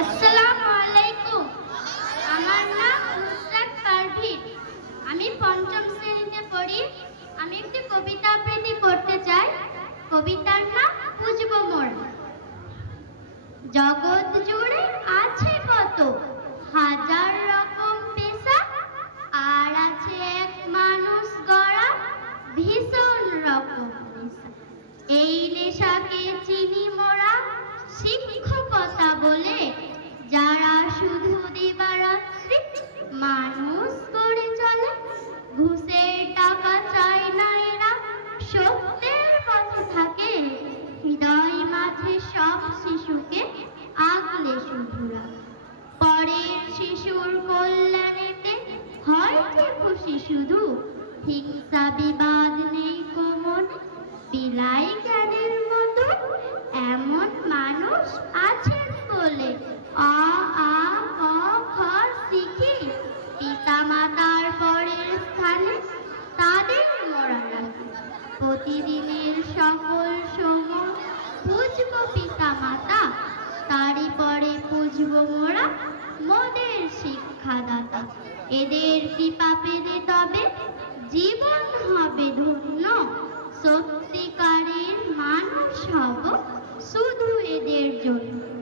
আসসালামু আলাইকুম আমার নাম নুসরাত পারভিন আমি পঞ্চম শ্রেণীতে পড়ি। আমি একটি কবিতা মানুষ করে চলে। ঘুষের টাকা চায় না এরা। সত্যের পথে থাকে। হৃদয় মাঝে সব শিশুকে আগলে শুধুরা পরের শিশুর কল্যাণেতে হয় খুশি শুধু। হিংসা বিবাদ নেই কোমন বিলাই জ্ঞানের মতো এমন মানুষ আছেন বলে প্রতিদিনের সকল সময় পুজব পিতা মাতা তারই পরে পুজব মোরা মোদের শিক্ষাদাতা। এদের কৃপা পেলে তবে জীবন হবে ধন্য। সত্যিকারের মানুষ হব শুধু এদের জন্য।